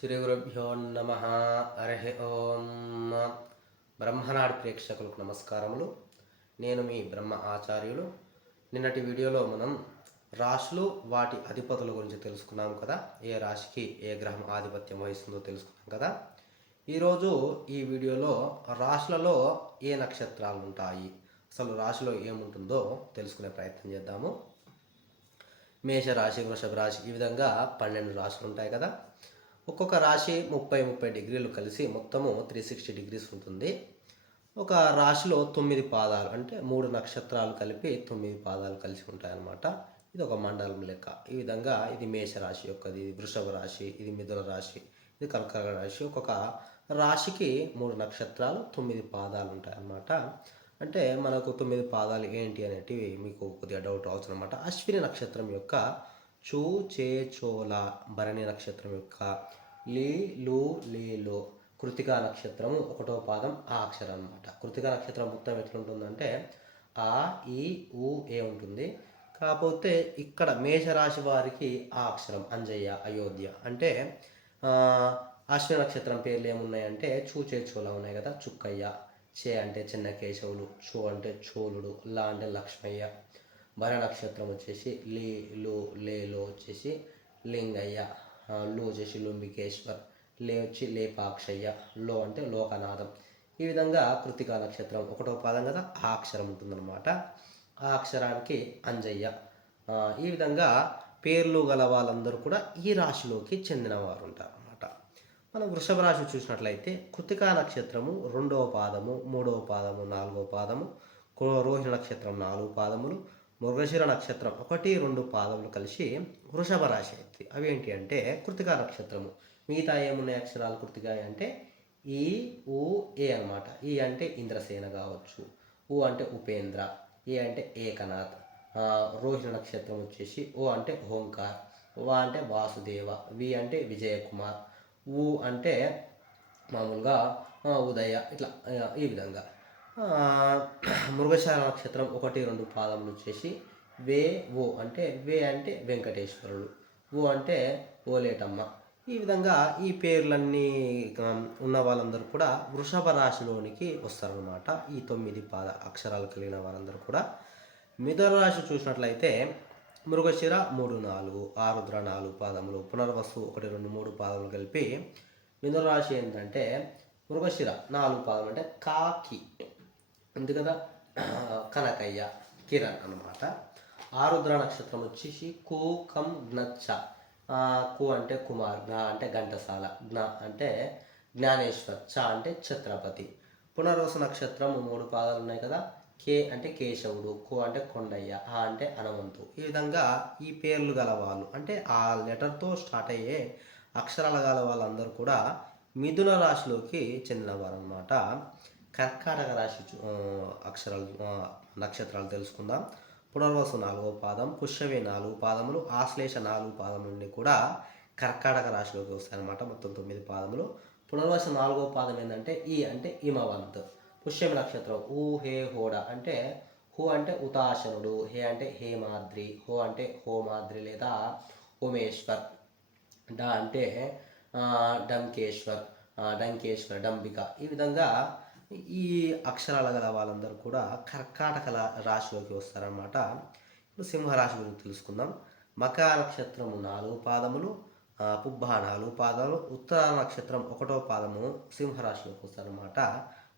శ్రీ గురుభ్యో నమ. హరి ఓం. బ్రహ్మనాడి ప్రేక్షకులకు నమస్కారములు. నేను మీ బ్రహ్మ ఆచార్యులు. నిన్నటి వీడియోలో మనం రాశులు వాటి అధిపతుల గురించి తెలుసుకున్నాం కదా. ఏ రాశికి ఏ గ్రహం ఆధిపత్యం వహిస్తుందో తెలుసుకున్నాం కదా. ఈరోజు ఈ వీడియోలో రాశులలో ఏ నక్షత్రాలు ఉంటాయి అసలు రాశిలో ఏముంటుందో తెలుసుకునే ప్రయత్నం చేద్దాము. మేష రాశి వృషభ రాశి ఈ విధంగా పన్నెండు రాశులు ఉంటాయి కదా. ఒక్కొక్క రాశి ముప్పై ముప్పై డిగ్రీలు కలిసి మొత్తము త్రీ సిక్స్టీ డిగ్రీస్ ఉంటుంది. ఒక రాశిలో తొమ్మిది పాదాలు అంటే మూడు నక్షత్రాలు కలిపి తొమ్మిది పాదాలు కలిసి ఉంటాయన్నమాట. ఇది ఒక మండలం లెక్క. ఈ విధంగా ఇది మేషరాశి యొక్కది ఇది వృషభ రాశి ఇది మిథున రాశి ఇది కర్కటక రాశి. ఒక్కొక్క రాశికి మూడు నక్షత్రాలు తొమ్మిది పాదాలు ఉంటాయన్నమాట. అంటే మనకు తొమ్మిది పాదాలు ఏంటి అనేటివి మీకు కొద్దిగా డౌట్ అవచ్చు అనమాట అశ్విని నక్షత్రం యొక్క చూ చే చోల భరణి నక్షత్రం యొక్క లీ లూ లీ లో. కృతికా నక్షత్రము ఒకటో పాదం ఆ అక్షరం అనమాట కృతికా నక్షత్రం మొత్తం ఎట్లుంటుందంటే ఆ ఈ ఊ ఏ ఉంటుంది. కాకపోతే ఇక్కడ మేషరాశి వారికి ఆ అక్షరం అంజయ్య అయోధ్య. అంటే ఆ, అశ్విని నక్షత్రం పేర్లు ఏమున్నాయంటే చూచే చోళ ఉన్నాయి కదా. చుక్కయ్య చే అంటే చిన్న కేశవులు చూ అంటే చోళుడు లా అంటే లక్ష్మయ్య. భర నక్షత్రం వచ్చేసి లీ లు లేలో వచ్చేసి లింగయ్య. లు వచ్చేసి లుంబికేశ్వర్ లే వచ్చి లేపాక్షయ్య లో అంటే లోకనాథం. ఈ విధంగా కృతికా నక్షత్రం ఒకటో పాదం కదా ఆ అక్షరం ఉంటుందన్నమాట. ఆ అక్షరానికి అంజయ్య. ఈ విధంగా పేర్లు గల వాళ్ళందరూ కూడా ఈ రాశిలోకి చెందినవారు ఉంటారు అన్నమాట మనం వృషభ రాశి చూసినట్లయితే కృతికా నక్షత్రము రెండవ పాదము మూడవ పాదము నాలుగవ పాదము కో- రోహిణి నక్షత్రం నాలుగు పాదములు మృగశిర నక్షత్రం ఒకటి రెండు పాదములు కలిసి వృషభ రాశి అవుతుంది అవి ఏంటి అంటే కృతికా నక్షత్రము. మిగతా ఏమున్నాయి అక్షరాలు కృతికా అంటే? ఈ ఊ ఏ అన్నమాట. ఈ అంటే ఇంద్రసేన కావచ్చు. ఊ అంటే ఉపేంద్ర. ఏ అంటే ఏకనాథ్. రోహిణ నక్షత్రం వచ్చేసి ఓ అంటే ఓంకార్. వా అంటే వాసుదేవ. వి అంటే విజయకుమార్. ఊ అంటే మామూలుగా ఉదయ. ఇట్లా ఈ విధంగా. మృగశాల నక్షత్రం ఒకటి రెండు పాదములు వచ్చేసి వే ఓ అంటే వే అంటే వెంకటేశ్వరుడు ఓ అంటే ఓలేటమ్మ. ఈ విధంగా ఈ పేర్లన్నీ ఉన్న వాళ్ళందరూ కూడా వృషభ రాశిలోనికి వస్తారనమాట ఈ తొమ్మిది పాద అక్షరాలు కలిగిన వారందరూ కూడా. మిథున రాశి చూసినట్లయితే మృగశిర మూడు నాలుగు ఆరుద్ర నాలుగు పాదములు పునర్వసు ఒకటి రెండు మూడు పాదములు కలిపి మిథున రాశి ఏంటంటే మృగశిర నాలుగు పాదం అంటే కాకి. ఉంది కదా కనకయ్య కిరణ్ అన్నమాట. ఆరుద్ర నక్షత్రం వచ్చేసి కోకం కం జ్ఞచ్చ కు అంటే కుమార్ జ్ఞ అంటే ఘంటసాల జ్ఞ అంటే జ్ఞానేశ్వర్ చ అంటే ఛత్రపతి. పునర్వసు నక్షత్రం మూడు పాదాలు ఉన్నాయి కదా కే అంటే కేశవుడు కు అంటే కొండయ్య ఆ అంటే హనుమంతు. ఈ విధంగా ఈ పేర్లు గల వాళ్ళు అంటే ఆ లెటర్తో స్టార్ట్ అయ్యే అక్షరాలు గల వాళ్ళందరూ కూడా మిథున రాశిలోకి చెందినవారు అనమాట కర్కాటక రాశి చూ- అక్షరాలు నక్షత్రాలు తెలుసుకుందాం. పునర్వసు నాలుగో పాదం పుష్యవి నాలుగు పాదములు ఆశ్లేష నాలుగు పాదముల నుండి కూడా కర్కాటక రాశిలోకి వస్తాయన్నమాట మొత్తం తొమ్మిది పాదములు. పునర్వసు నాలుగో పాదం ఏంటంటే ఈ అంటే హిమవంత్. పుష్యమి నక్షత్రం ఊ హే హోడ అంటే హు అంటే ఉతాశనుడు హే అంటే హేమాద్రి హో అంటే హోమాద్రి లేదా ఉమేశ్వర్ డ అంటే డంకేశ్వర్ డంకేశ్వర్ డంబిక. ఈ విధంగా ఈ అక్షరాల గల వాళ్ళందరూ కూడా కర్కాటక రాశిలోకి వస్తారనమాట ఇప్పుడు సింహరాశి గురించి తెలుసుకుందాం. మకా నక్షత్రము నాలుగు పాదములు పుబ్బ నాలుగు పాదాలు ఉత్తర నక్షత్రం ఒకటో పాదము సింహరాశిలోకి వస్తారనమాట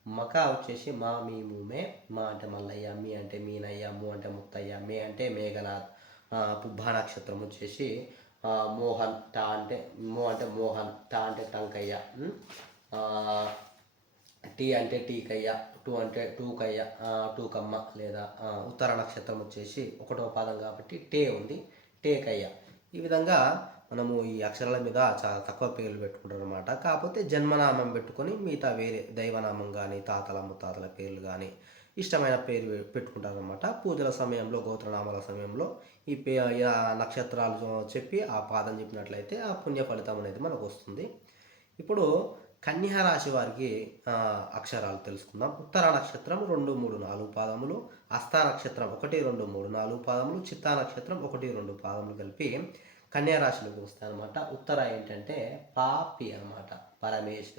మకా వచ్చేసి మా మీ మే మా అంటే మల్లయ్య మీ అంటే మీనయ్య ము అంటే ముత్తయ్య మే అంటే మేఘనాథ్ పుబ్బ నక్షత్రం వచ్చేసి మోహన్ టా అంటే మో అంటే మోహన్ టా అంటే టంకయ్య టీ అంటే టీ అంటే టీకయ్య టూ అంటే టూకయ్య టూ టూకమ్మ లేదా ఉత్తర నక్షత్రం వచ్చేసి ఒకటో పాదం కాబట్టి టే ఉంది టేకయ్య ఈ విధంగా మనము ఈ అక్షరాల మీద చాలా తక్కువ పేర్లు పెట్టుకుంటారు అనమాట కాకపోతే జన్మనామం పెట్టుకొని మిగతా వేరే దైవనామం కానీ తాతల ముత్తాతల పేర్లు కానీ ఇష్టమైన పేరు పెట్టుకుంటారు అనమాట పూజల సమయంలో గోత్రనామాల సమయంలో ఈ పే నక్షత్రాలు చెప్పి ఆ పాదం చెప్పినట్లయితే ఆ పుణ్య ఫలితం అనేది మనకు వస్తుంది. ఇప్పుడు కన్యా రాశి వారికి అక్షరాలు తెలుసుకుందాం. ఉత్తర నక్షత్రం రెండు మూడు నాలుగు పాదములు అస్థా నక్షత్రం ఒకటి రెండు మూడు నాలుగు పాదములు చిత్తా నక్షత్రం ఒకటి రెండు పాదములు కలిపి కన్యా రాశిలోకి వస్తాయి అనమాట ఉత్తర ఏంటంటే పా పి అనమాట పరమేష్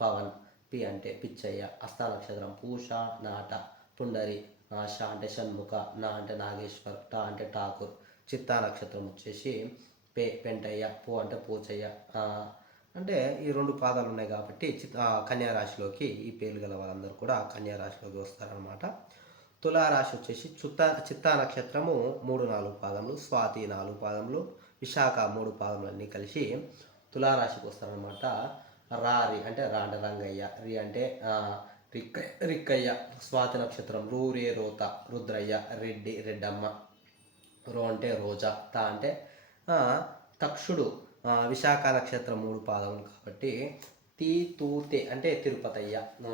పవన్ పి అంటే పిచ్చయ్య హస్త నక్షత్రం పూష నాట పుండరి ఆ, అంటే షణ్ముఖ నా అంటే నాగేశ్వర్ టా అంటే ఠాకూర్ చిత్తా నక్షత్రం వచ్చేసి పే పెంటయ్య పూ అంటే పూచయ్య అంటే ఈ రెండు పాదాలు ఉన్నాయి కాబట్టి చిత్ ఆ, కన్యా రాశిలోకి ఈ పేర్లు గల వాళ్ళందరూ కూడా కన్యా రాశిలోకి వస్తారనమాట తులారాశి వచ్చేసి చుత్త చిత్తా నక్షత్రము మూడు నాలుగు పాదములు స్వాతి నాలుగు పాదములు విశాఖ మూడు పాదములు అన్నీ కలిసి తులారాశికి వస్తారనమాట రారి అంటే రాండ రంగయ్య రి అంటే రిక్క రిక్కయ్య స్వాతి నక్షత్రం రూరే రోత రుద్రయ్య రెడ్డి రెడ్డమ్మ రో అంటే రోజా తా అంటే తక్షుడు విశాఖ నక్షత్రం మూడు పాదములు కాబట్టి తీ తూ తే అంటే తిరుపతయ్య. తూ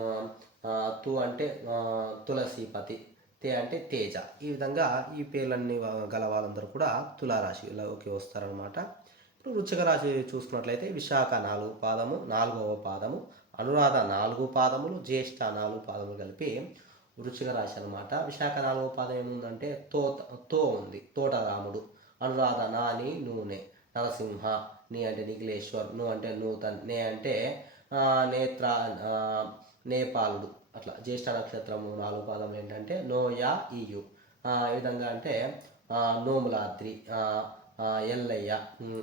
తు అంటే తులసిపతి తులసీపతి. తే అంటే తేజ. ఈ విధంగా ఈ పేర్లన్నీ గల వాళ్ళందరూ కూడా తులారాశిలోకి వస్తారనమాట ఇప్పుడు వృశ్చిక రాశి చూసుకున్నట్లయితే విశాఖ నాలుగు పాదము నాలుగవ పాదము అనురాధ నాలుగు పాదములు జ్యేష్ఠ నాలుగు పాదములు కలిపి వృచ్చిక రాశి అనమాట విశాఖ నాలుగవ పాదం ఏముందంటే తో తో ఉంది తోట రాముడు అనురాధ నాని నూనె. నరసింహ నీ అంటే నిఖిలేశ్వర్ను అంటే నూతన్ నే అంటే నేత్ర నేపాలుడు. అట్లా జ్యేష్ఠ నక్షత్రము నాలుగు పాదం ఏంటంటే నోయా ఈయు ఈ విధంగా అంటే నోములాద్రి ఎల్లయ్య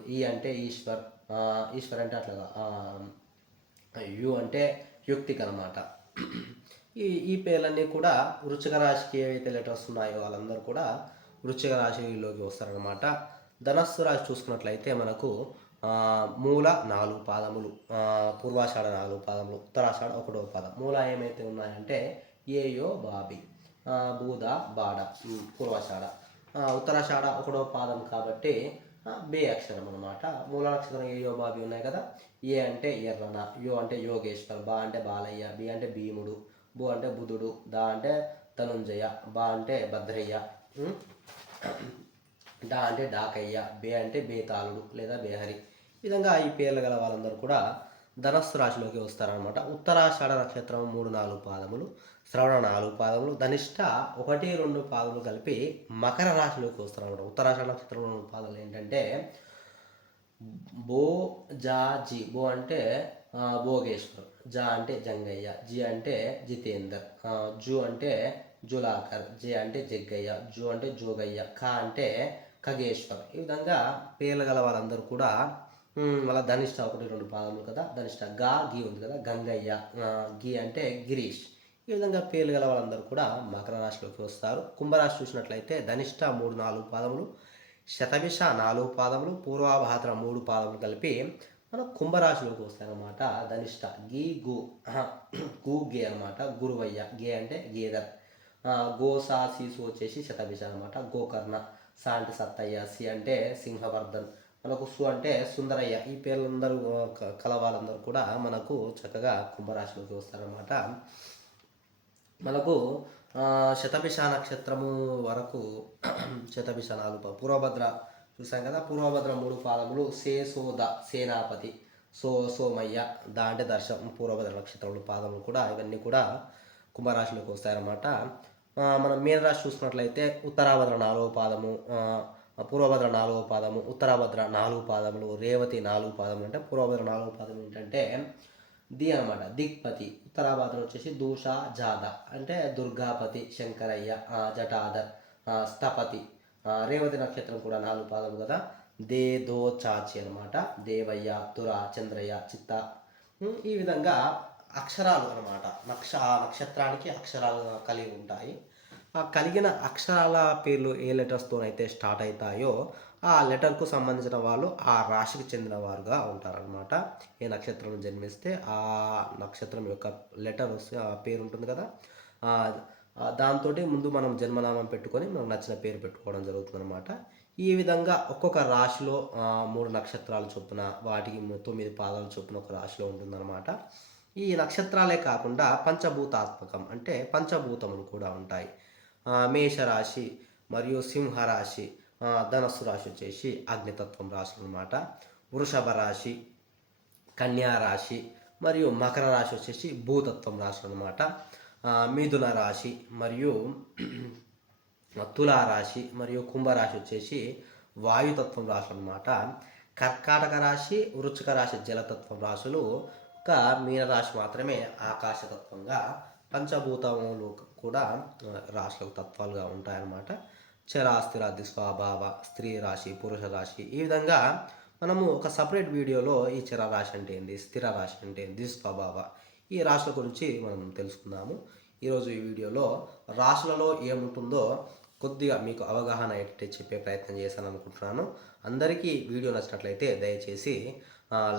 ఈ అంటే ఈశ్వర్ ఈశ్వర్ అంటే అట్లా యు అంటే యుక్తికి అనమాట ఈ ఈ పేర్లన్నీ కూడా వృచ్చిక రాశికి ఏవైతే లెటర్స్ ఉన్నాయో వాళ్ళందరూ కూడా వృచ్చిక రాశిలోకి వస్తారనమాట ధనస్సు రాశి చూసుకున్నట్లయితే మనకు మూల నాలుగు పాదములు పూర్వాషాఢ నాలుగు పాదములు ఉత్తరాషాఢ ఒకటో పాదం. మూల ఏమైతే ఉన్నాయంటే ఏయో బాబి బూద బాడ పూర్వాషాఢ. ఉత్తరాషాఢ ఒకటో పాదం కాబట్టి బే అక్షరం అనమాట మూల నక్షత్రం ఏయో బాబి ఉన్నాయి కదా ఏ అంటే ఎర్రన యో అంటే యోగేశ్వర్ బా అంటే బాలయ్య బి అంటే భీముడు బు అంటే బుధుడు దా అంటే ధనుంజయ బా అంటే భద్రయ్య డా అంటే డాకయ్య బే అంటే బేతాళుడు లేదా బేహరి. ఈ విధంగా ఈ పేర్లు గల వాళ్ళందరూ కూడా ధనస్సు రాశిలోకి వస్తారనమాట ఉత్తరాషాఢ నక్షత్రం మూడు నాలుగు పాదములు శ్రవణ నాలుగు పాదములు ధనిష్ట ఒకటి రెండు పాదములు కలిపి మకర రాశిలోకి వస్తారనమాట ఉత్తరాషాఢ నక్షత్రం రెండు పాదాలు ఏంటంటే బో జా జి. బో అంటే భోగేశ్వర్ జా అంటే జంగయ్య. జి అంటే జితేందర్. జు అంటే జులాకర్ జే అంటే జగ్గయ్య జు అంటే జోగయ్య క అంటే ఖగేశ్వర్ ఈ విధంగా పేర్లు గల వాళ్ళందరూ కూడా ఉమ్, మళ్ళీ ధనిష్ట ఒకటి రెండు పాదములు కదా ధనిష్ట గా గీ ఉంది కదా గంగయ్య గీ అంటే గిరీష్. ఈ విధంగా పేర్లు గల వాళ్ళందరూ కూడా మకర రాశిలోకి వస్తారు. కుంభరాశి చూసినట్లయితే ధనిష్ట మూడు నాలుగు పాదములు శతభిష నాలుగు పాదములు పూర్వాభాద్ర మూడు పాదములు కలిపి మన కుంభరాశిలోకి వస్తాయన్నమాట. ధనిష్ట గీ గు గు గే అనమాట గురువయ్య గే అంటే గేదర్. గో సా సీసు వచ్చేసి శతభిష అనమాట. గోకర్ణ సా అంటే సత్తయ్య సి అంటే సింహవర్ధన్. మనకు సు అంటే సుందరయ్య. ఈ పేర్లందరూ కలవాలందరూ కలవాళ్ళందరూ కూడా మనకు చక్కగా కుంభరాశిలోకి వస్తారనమాట మనకు శతభిష నక్షత్రము వరకు శతభిష నాలుగు పూర్వభద్ర చూసాం కదా? పూర్వభద్ర మూడు పాదములు సేసోద సేనాపతి సో సోమయ్య దా అంటే దర్శం పూర్వభద్ర నక్షత్రములు పాదములు కూడా ఇవన్నీ కూడా కుంభరాశిలోకి వస్తాయన్నమాట. మనం మీనరాశి చూసుకున్నట్లయితే ఉత్తరాభద్ర నాలుగో పాదము పూర్వభద్ర నాలుగో పాదము ఉత్తరాభద్ర నాలుగు పాదములు రేవతి నాలుగు పాదములు అంటే పూర్వభద్ర నాలుగో పాదం ఏంటంటే ది అనమాట దిక్పతి. ఉత్తరాభద్ర వచ్చేసి దూష జాద అంటే దుర్గాపతి శంకరయ్య జటాదర్ జటాధర్ స్థపతి. రేవతి నక్షత్రం కూడా నాలుగు పాదము కదా. దే దో చాచి అనమాట దేవయ్య తుర చంద్రయ్య చిత్త. ఈ విధంగా అక్షరాలు అనమాట నక్ష ఆ నక్షత్రానికి అక్షరాలు కలిగి ఉంటాయి. ఆ కలిగిన అక్షరాల పేర్లు ఏ లెటర్స్తోనైతే స్టార్ట్ అవుతాయో ఆ లెటర్కు సంబంధించిన వాళ్ళు ఆ రాశికి చెందిన వారుగా ఉంటారనమాట ఏ నక్షత్రం జన్మిస్తే ఆ నక్షత్రం యొక్క లెటర్ వస్తే ఆ పేరు ఉంటుంది కదా? దాంతో ముందు మనం జన్మనామం పెట్టుకొని మనకు నచ్చిన పేరు పెట్టుకోవడం జరుగుతుంది ఈ విధంగా ఒక్కొక్క రాశిలో మూడు నక్షత్రాలు చొప్పున వాటికి తొమ్మిది పాదాలు చొప్పున ఒక రాశిలో ఉంటుందన్నమాట. ఈ నక్షత్రాలే కాకుండా పంచభూతాత్మకం అంటే పంచభూతములు కూడా ఉంటాయి. మేషరాశి మరియు సింహరాశి ధనస్సు రాశి వచ్చేసి అగ్నితత్వం రాశులు అనమాట వృషభ రాశి కన్యా రాశి మరియు మకర రాశి వచ్చేసి భూతత్వం రాశులు అనమాట మిథున రాశి మరియు తులా రాశి మరియు కుంభరాశి వచ్చేసి వాయుతత్వం రాశులు అన్నమాట. కర్కాటక రాశి వృచ్చిక రాశి జలతత్వం రాశులు ఒక్క మీనరాశి మాత్రమే ఆకాశతత్వంగా పంచభూతములు కూడా రాశులకు తత్వాలుగా ఉంటాయన్నమాట. చర స్థిరాది స్వభావ స్త్రీ రాశి పురుష రాశి ఈ విధంగా మనము ఒక సపరేట్ వీడియోలో ఈ చర రాశి అంటే ఏంది స్థిర రాశి అంటే ఏంది స్వభావ ఈ రాశుల గురించి మనం తెలుసుకుందాము. ఈరోజు ఈ వీడియోలో రాశులలో ఏముంటుందో కొద్దిగా మీకు అవగాహన అయ్యేటట్టు చెప్పే ప్రయత్నం చేశాను అనుకుంటున్నాను అందరికీ వీడియో నచ్చినట్లయితే దయచేసి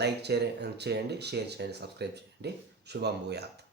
లైక్ చే చేయండి షేర్ చేయండి సబ్స్క్రైబ్ చేయండి. శుభం భూయాత్.